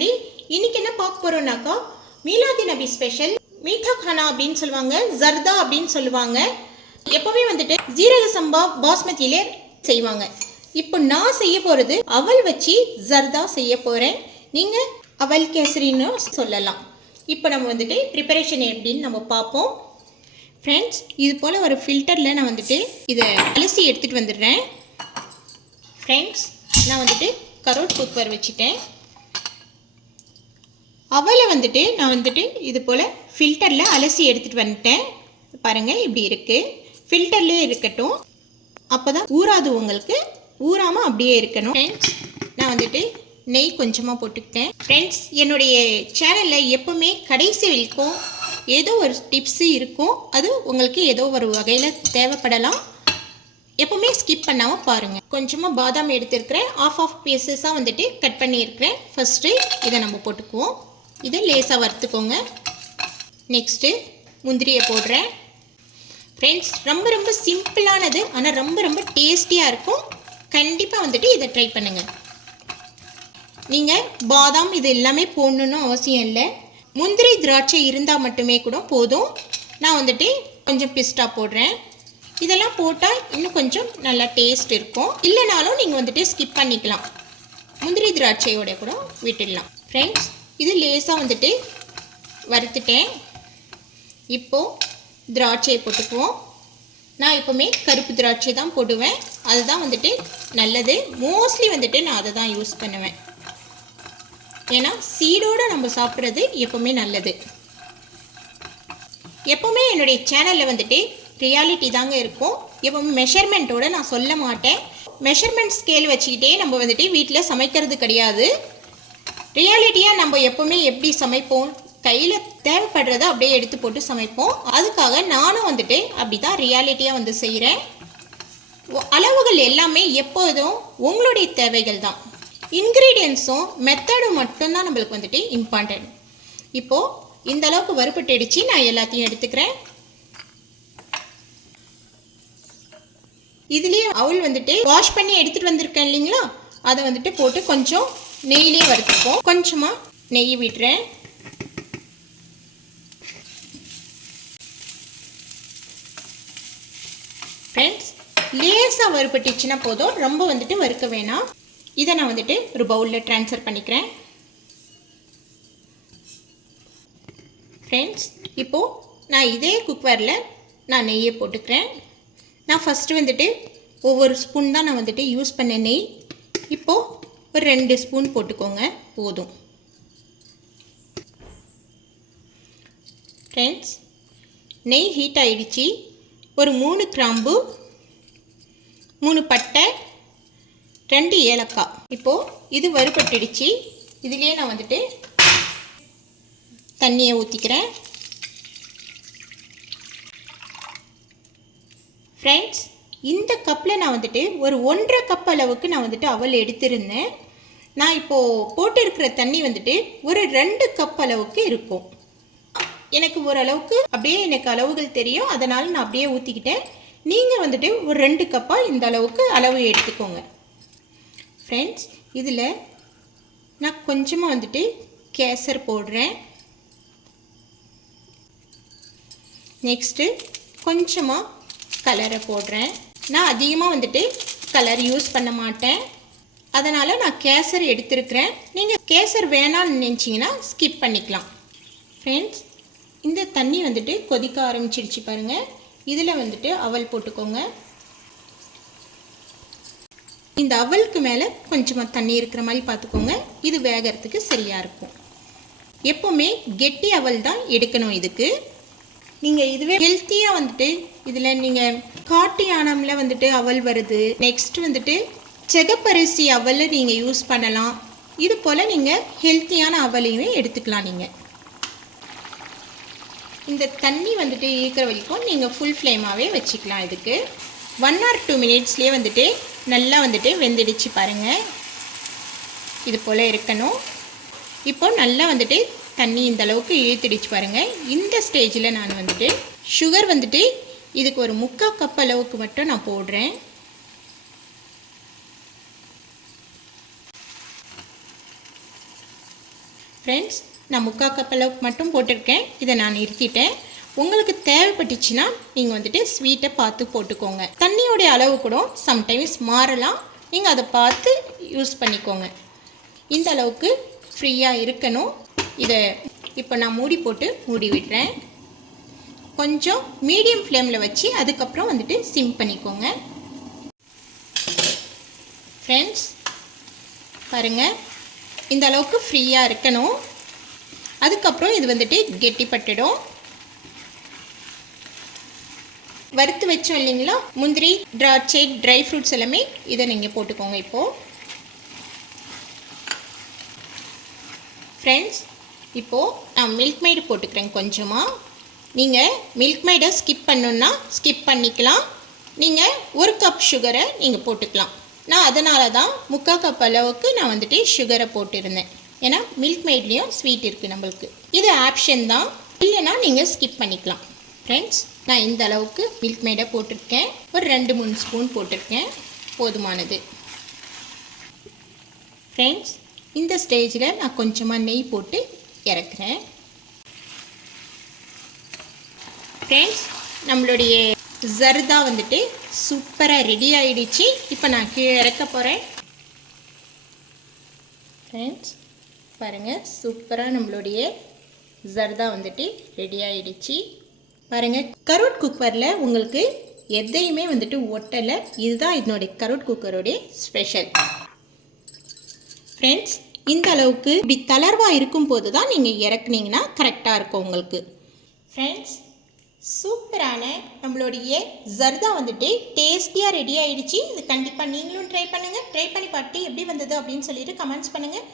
Family. இன்னைக்கு என்ன பார்க்க போறோம்னாக்கா மீலாதி நபி ஸ்பெஷல் மீठा खाना அப்படின்னு சொல்லுவாங்க, ஜர்தா அப்படின்னு சொல்லுவாங்க. எப்பவுமே வந்துட்டு ஜீரக சம்பா பாஸ்மதியிலே செய்வாங்க. இப்போ நான் செய்ய போகிறது அவல் வச்சு ஜர்தா செய்ய போகிறேன். நீங்கள் அவல் கேசரின்னு சொல்லலாம். இப்போ நம்ம வந்துட்டு ப்ரிப்பரேஷன் எப்படின்னு நம்ம பார்ப்போம். ஃப்ரெண்ட்ஸ், இது போல் ஒரு ஃபில்டரில் நான் வந்துட்டு இதை அலசி எடுத்துகிட்டு வந்துடுறேன். ஃப்ரெண்ட்ஸ், நான் வந்துட்டு கரோட் குக்கர் வச்சுட்டேன். அவலை வந்துட்டு நான் வந்துட்டு இது போல் ஃபில்டரில் அலசி எடுத்துகிட்டு வந்துட்டேன். பாருங்கள், இப்படி இருக்குது. ஃபில்டர்லேயே இருக்கட்டும், அப்போ தான் ஊறாது, உங்களுக்கு ஊறாமல் அப்படியே இருக்கணும். ஃப்ரெண்ட்ஸ், நான் வந்துட்டு நெய் கொஞ்சமாக போட்டுக்கிட்டேன். ஃப்ரெண்ட்ஸ், என்னுடைய சேனலில் எப்போவுமே கடைசி வரைக்கும் ஏதோ ஒரு டிப்ஸு இருக்கும். அது உங்களுக்கு ஏதோ ஒரு வகையில் தேவைப்படலாம். எப்போவுமே ஸ்கிப் பண்ணாமல் பாருங்கள். கொஞ்சமாக பாதாம் எடுத்துருக்கிறேன். ஆஃப் பீசஸாக வந்துட்டு கட் பண்ணியிருக்கிறேன். ஃபஸ்ட்டு இதை நம்ம போட்டுக்குவோம். இதை லேசாக வறுத்துக்கோங்க. நெக்ஸ்ட்டு முந்திரியை போடுறேன். ஃப்ரெண்ட்ஸ், ரொம்ப ரொம்ப சிம்பிளானது, ஆனால் ரொம்ப ரொம்ப டேஸ்டியாக இருக்கும். கண்டிப்பாக வந்துட்டு இதை ட்ரை பண்ணுங்கள். நீங்கள் பாதாம் இது எல்லாமே போடணுன்னு அவசியம் இல்லை. முந்திரி திராட்சை இருந்தால் மட்டுமே கூட போதும். நான் வந்துட்டு கொஞ்சம் பிஸ்தா போடுறேன். இதெல்லாம் போட்டால் இன்னும் கொஞ்சம் நல்லா டேஸ்ட் இருக்கும். இல்லைனாலும் நீங்கள் வந்துட்டு ஸ்கிப் பண்ணிக்கலாம். முந்திரி திராட்சையோட கூட விட்டுடலாம். ஃப்ரெண்ட்ஸ், இது லேசாக வந்துட்டு வறுத்துட்டேன். இப்போது திராட்சையை போட்டுக்குவோம். நான் எப்போவுமே கருப்பு திராட்சை தான் போடுவேன். அதுதான் வந்துட்டு நல்லது. மோஸ்ட்லி வந்துட்டு நான் அதை தான் யூஸ் பண்ணுவேன். ஏன்னா சீடோடு நம்ம சாப்பிட்றது எப்போவுமே நல்லது. எப்போவுமே என்னுடைய சேனலில் வந்துட்டு ரியாலிட்டி தாங்க இருக்கும். எப்போவுமே மெஷர்மெண்ட்டோடு நான் சொல்ல மாட்டேன். மெஷர்மெண்ட் ஸ்கேல் வச்சுக்கிட்டே நம்ம வந்துட்டு வீட்டில் சமைக்கிறது கிடையாது. ரியாலிட்டியாக நம்ம எப்போவுமே எப்படி சமைப்போம், கையில் தேவைப்படுறத அப்படியே எடுத்து போட்டு சமைப்போம். அதுக்காக நானும் வந்துட்டு அப்படி தான் ரியாலிட்டியாக வந்து செய்கிறேன். அளவுகள் எல்லாமே எப்போதும் உங்களுடைய தேவைகள் தான். இன்க்ரீடியன்ஸும் மெத்தடும் மட்டும்தான் நம்மளுக்கு வந்துட்டு இம்பார்ட்டன்ட். இப்போது இந்த அளவுக்கு வறுபட்டுடுச்சு. நான் எல்லாத்தையும் எடுத்துக்கிறேன். இதுலேயே அவல் வந்துட்டு வாஷ் பண்ணி எடுத்துகிட்டு வந்திருக்கேன் இல்லைங்களா, அதை வந்துட்டு போட்டு கொஞ்சம் நெய்யிலே வறுத்துப்போம். கொஞ்சமாக நெய் விடுறேன். ஃப்ரெண்ட்ஸ், லேசாக வறுபட்டுச்சுன்னா போதும், ரொம்ப வந்துட்டு வறுக்க வேணாம். இதை நான் வந்துட்டு ஒரு பவுலில் ட்ரான்ஸ்ஃபர் பண்ணிக்கிறேன். ஃப்ரெண்ட்ஸ், இப்போது நான் இதே குக்கரில் நான் நெய்யை போட்டுக்கிறேன். நான் ஃபஸ்ட்டு வந்துட்டு ஒவ்வொரு ஸ்பூன் தான் நான் வந்துட்டு யூஸ் பண்ண நெய். இப்போது ஒரு 2 ஸ்பூன் போட்டுக்கோங்க, போதும். ஃப்ரெண்ட்ஸ், நெய் ஹீட் ஆகிடுச்சு. ஒரு 3 கிராம்பு, 3 பட்டை, 2 ஏலக்காய். இப்போது இது வறுபட்டுடுச்சு. இதுலேயே நான் வந்துட்டு தண்ணியை ஊற்றிக்கிறேன். ஃப்ரெண்ட்ஸ், இந்த கப்பில் நான் வந்துட்டு ஒரு 1.5 கப் அளவுக்கு நான் வந்துட்டு அவல் எடுத்திருந்தேன். நான் இப்போது போட்டிருக்கிற தண்ணி வந்துட்டு ஒரு 2 கப் அளவுக்கு இருக்கும். எனக்கு ஓரளவுக்கு அப்படியே எனக்கு அளவுகள் தெரியும், அதனால் நான் அப்படியே ஊற்றிக்கிட்டேன். நீங்கள் வந்துட்டு ஒரு 2 கப்பாக இந்த அளவுக்கு அளவு எடுத்துக்கோங்க. ஃப்ரெண்ட்ஸ், இதில் நான் கொஞ்சமாக வந்துட்டு கேசர் போடுறேன். நெக்ஸ்ட்டு கொஞ்சமாக கலரை போடுறேன். நான் அதிகமாக வந்துட்டு கலர் யூஸ் பண்ண மாட்டேன், அதனால் நான் கேசர் எடுத்துருக்கிறேன். நீங்கள் கேசர் வேணான்னு நினச்சிங்கன்னா ஸ்கிப் பண்ணிக்கலாம். ஃப்ரெண்ட்ஸ், இந்த தண்ணி வந்துட்டு கொதிக்க ஆரம்பிச்சிடுச்சு பாருங்கள். இதில் வந்துட்டு அவல் போட்டுக்கோங்க. இந்த அவலுக்கு மேலே கொஞ்சமாக தண்ணி இருக்கிற மாதிரி பார்த்துக்கோங்க. இது வேகிறதுக்கு சரியாக இருக்கும். எப்போவுமே கெட்டி அவல் தான் எடுக்கணும். இதுக்கு நீங்கள் இதுவே ஹெல்த்தியாக வந்துட்டு இதில் நீங்கள் காட்டு யானமில் வந்துட்டு அவல் வருது. நெக்ஸ்ட் வந்துட்டு செகப்பரிசி அவல் நீங்கள் யூஸ் பண்ணலாம். இது போல் நீங்கள் ஹெல்த்தியான அவலையுமே எடுத்துக்கலாம். நீங்கள் இந்த தண்ணி வந்துட்டு இருக்கிற வரைக்கும் நீங்கள் ஃபுல் ஃப்ளேமாகவே வச்சுக்கலாம். இதுக்கு 1 or 2 மினிட்ஸ்லேயே வந்துட்டு நல்லா வந்துட்டு வெந்துடுச்சு பாருங்கள். இது போல் இருக்கணும். இப்போது நல்லா வந்துட்டு தண்ணி இந்த அளவுக்கு இழுத்துடுச்சு பாருங்கள். இந்த ஸ்டேஜில் நான் வந்துட்டு சுகர் வந்துட்டு இதுக்கு ஒரு 3/4 கப் அளவுக்கு மட்டும் நான் போடுறேன். ஃப்ரெண்ட்ஸ், நான் 3/4 கப் அளவுக்கு மட்டும் போட்டிருக்கேன். இதை நான் நிறுத்திட்டேன். உங்களுக்கு தேவைப்பட்டுச்சுன்னா நீங்கள் வந்துட்டு ஸ்வீட்டை பார்த்து போட்டுக்கோங்க. தண்ணியோடைய அளவு கூட சம்டைம்ஸ் மாறலாம். நீங்கள் அதை பார்த்து யூஸ் பண்ணிக்கோங்க. இந்த அளவுக்கு ஃப்ரீயாக இருக்கணும். இதை இப்போ நான் மூடி போட்டு மூடி விடுறேன். கொஞ்சம் மீடியம் ஃப்ளேமில் வச்சு அதுக்கப்புறம் வந்துட்டு சிம் பண்ணிக்கோங்க. ஃப்ரெண்ட்ஸ், பாருங்கள், இந்த அளவுக்கு ஃப்ரீயாக இருக்கணும். அதுக்கப்புறம் இது வந்துட்டு கெட்டிப்பட்டுடும். வறுத்து வச்சோம் இல்லைங்களா, முந்திரி, திராட்சை, ட்ரை ஃப்ரூட்ஸ் எல்லாமே இதை நீங்கள் போட்டுக்கோங்க. இப்போது ஃப்ரெண்ட்ஸ், இப்போது நான் மில்க் மெய்டு போட்டுக்கிறேன் கொஞ்சமாக. நீங்கள் மில்க் மெய்டை ஸ்கிப் பண்ணணுன்னா ஸ்கிப் பண்ணிக்கலாம். நீங்கள் 1 கப் சுகரை நீங்கள் போட்டுக்கலாம். நான் அதனால தான் 3/4 கப் அளவுக்கு நான் வந்துட்டு சுகரை போட்டிருந்தேன். ஏன்னா மில்க் மெய்ட்லேயும் ஸ்வீட் இருக்குது நம்மளுக்கு. இது ஆப்ஷன் தான், இல்லைன்னா நீங்கள் ஸ்கிப் பண்ணிக்கலாம். ஃப்ரெண்ட்ஸ், நான் இந்த அளவுக்கு மில்க் மெய்டை போட்டிருக்கேன். ஒரு 2-3 ஸ்பூன் போட்டிருக்கேன், போதுமானது. ஃப்ரெண்ட்ஸ், இந்த ஸ்டேஜில் நான் கொஞ்சமாக நெய் போட்டு இறக்குறேன். ஃப்ரெண்ட்ஸ், நம்மளுடைய ஜர்தா வந்துட்டு சூப்பராக ரெடி ஆகிடுச்சு. இப்போ நான் கீழே இறக்க போகிறேன். ஃப்ரெண்ட்ஸ், பாருங்கள், சூப்பராக நம்மளுடைய ஜர்தா வந்துட்டு ரெடி ஆகிடுச்சு. பாருங்கள், கரோட் குக்கரில் உங்களுக்கு எதையுமே வந்துட்டு ஒட்டலை. இதுதான் என்னுடைய கரோட் குக்கருடைய ஸ்பெஷல். ஃப்ரெண்ட்ஸ், இந்த அளவுக்கு இப்படி தளர்வாக இருக்கும்போது தான் நீங்கள் இறக்குனீங்கன்னா கரெக்டாக இருக்கும் உங்களுக்கு. ஃப்ரெண்ட்ஸ், சூப்பரான நம்மளுடைய ஜர்தா வந்துட்டு டேஸ்டியாக ரெடி ஆகிடுச்சு. இது கண்டிப்பாக நீங்களும் ட்ரை பண்ணுங்கள். ட்ரை பண்ணி பார்த்து எப்படி வந்தது அப்படின்னு சொல்லிட்டு கமெண்ட்ஸ் பண்ணுங்கள்.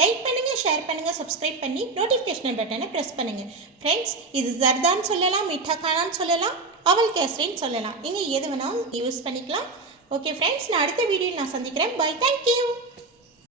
லைக் பண்ணுங்கள், ஷேர் பண்ணுங்கள், சப்ஸ்கிரைப் பண்ணி நோட்டிஃபிகேஷன் பட்டனை ப்ரெஸ் பண்ணுங்கள். ஃப்ரெண்ட்ஸ், இது ஜர்தான்னு சொல்லலாம், மிட்டா கானான்னு சொல்லலாம், அவல் கேசரின்னு சொல்லலாம். நீங்கள் எது வேணாலும் யூஸ் பண்ணிக்கலாம். ஓகே ஃப்ரெண்ட்ஸ், நான் அடுத்த வீடியோவில் நான் சந்திக்கிறேன். Bye, thank you.